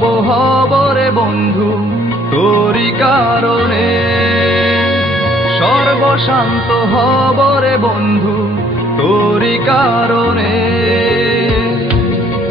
হব রে বন্ধু তোরি কারণে, সর্বশান্ত হব রে বন্ধু তোরি কারণে।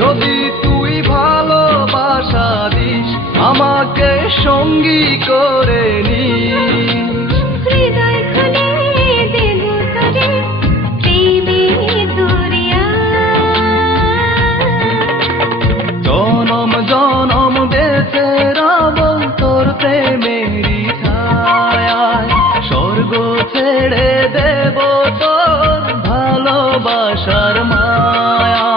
যদি তুই ভালোবাসা দিস আমাকে সঙ্গী করে নিস, হৃদয় খুলে দেব তোরে প্রেমের দরিয়া। জনম জনম বেঁচে রব তোর প্রেমেরই ছায়ায়, স্বর্গ ছেড়ে দেব তোর ভালোবাসার মায়া।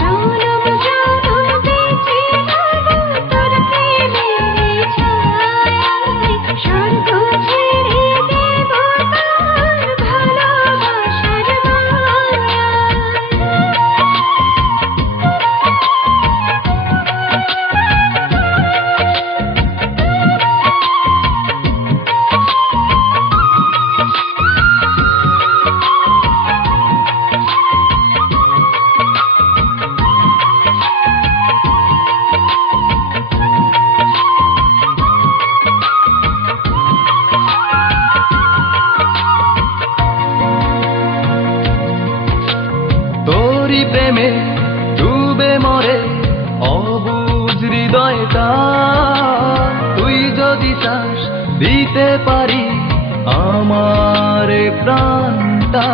জনম জনম বেঁচে রব তোর প্রেমের ছায়ায়, স্বর্গ ছেড়ে দেব তোর ভালোবাসার মায়া। তোরি প্রেমে ডুবে মরে অবুঝ হৃদয়টা, তুই যদি চাস দিতে পারি আমার প্রাণটা।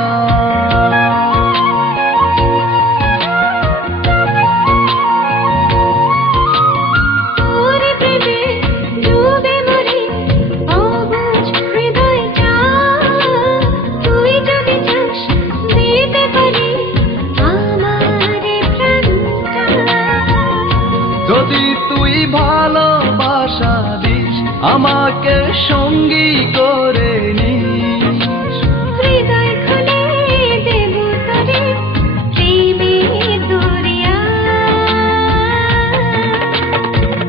তোর প্রেমে ডুবে মরে অবুঝ হৃদয়টা, তুই যদি চাস দিতে পারি আমার প্রাণটা। যদি তুই ভালোবাসা দিস আমাকে সঙ্গী করে নিস, হৃদয় খুলে দেব তোরে প্রেমের দরিয়া।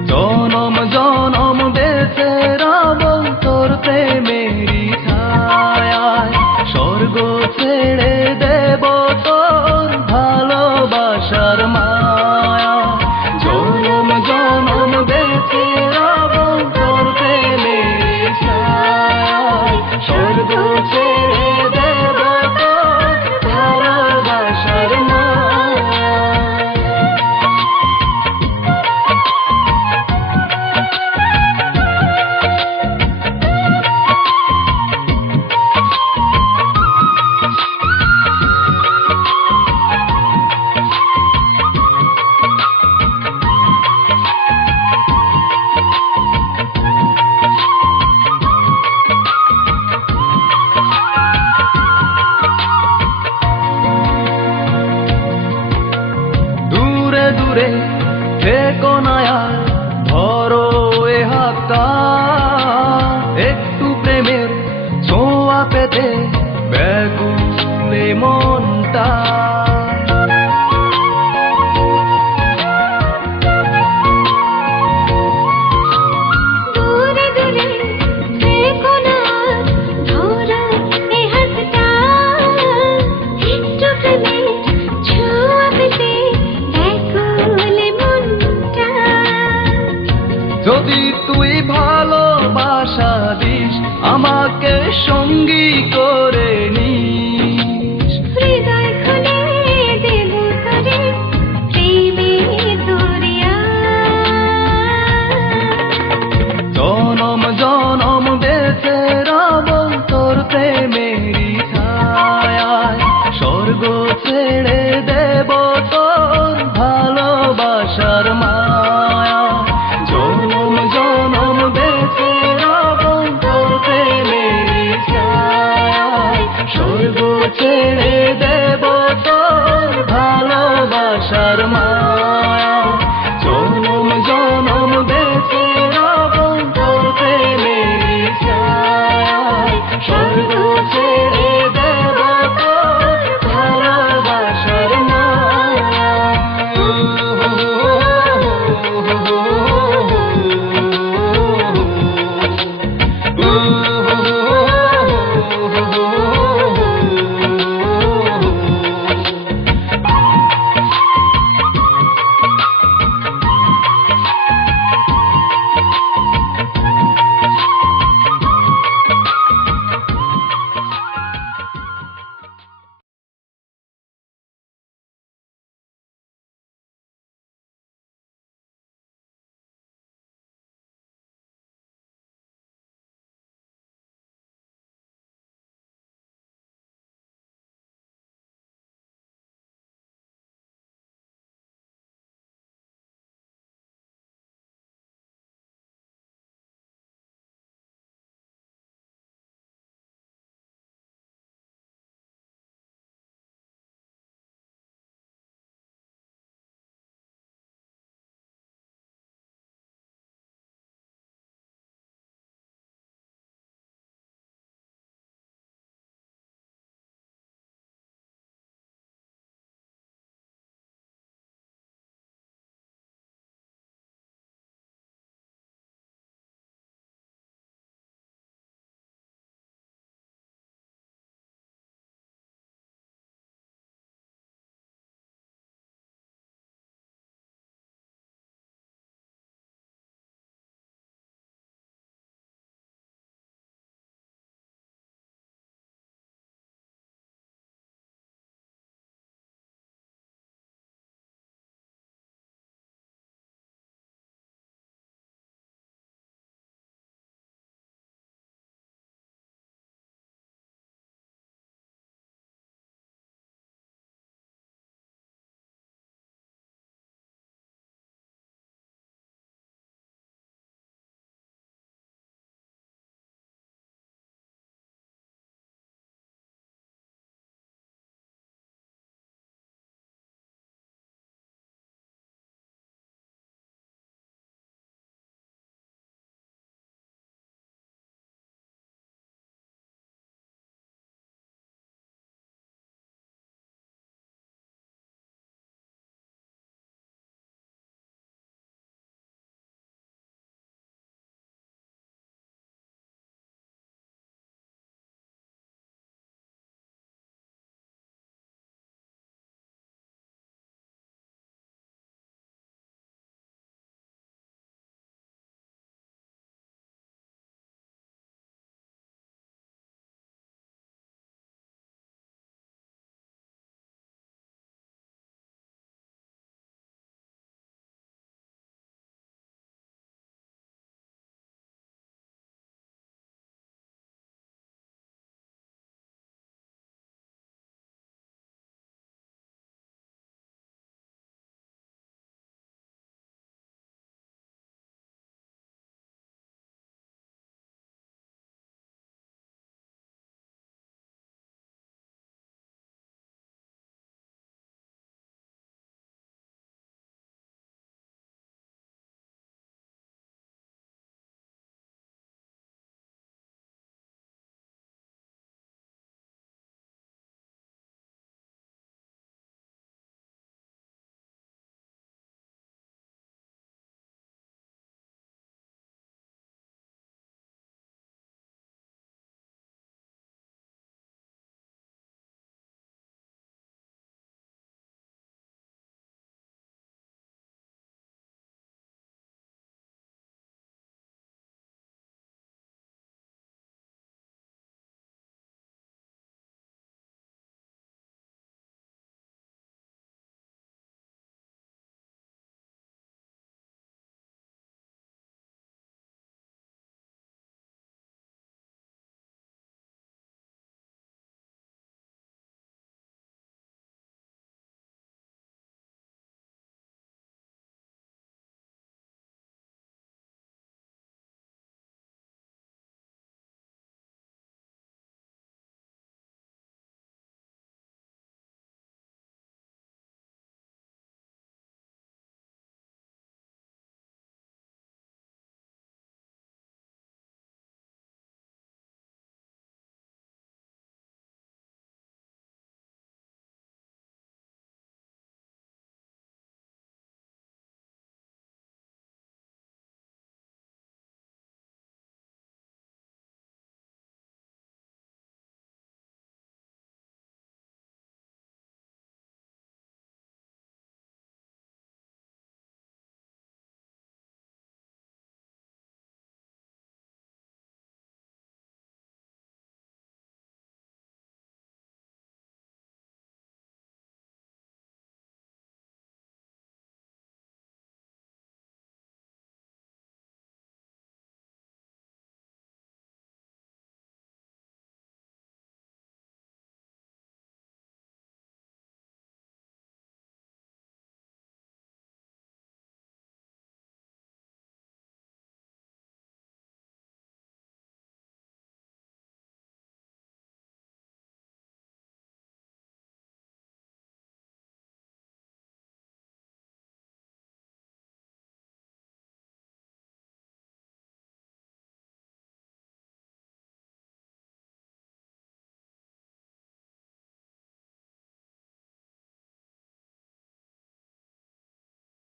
জনম জনম বেঁচে রব তোর প্রেমেরই ছায়ায়, স্বর্গ ছেড়ে দেব তোর ভালোবাসার মায়া। জনম জনম বেঁচে রব তোর প্রেমেরই ছায়ায়, স্বর্গ ছেড়ে দেব তোর ভালোবাসার মায়া। দূরে দূরে থেকো না আর, ধরো এ হাতটা, একটু প্রেমের ছোঁয়া পেতে ব্যাকুলে মনটা। দূরে দূরে থেকো না আর, ধরো এ হাতটা, একটু প্রেমের ছোঁয়া পেতে ব্যাকুল মনটা। যদি তুই ভালোবাসা দিস আমাকে সঙ্গী করে নিস,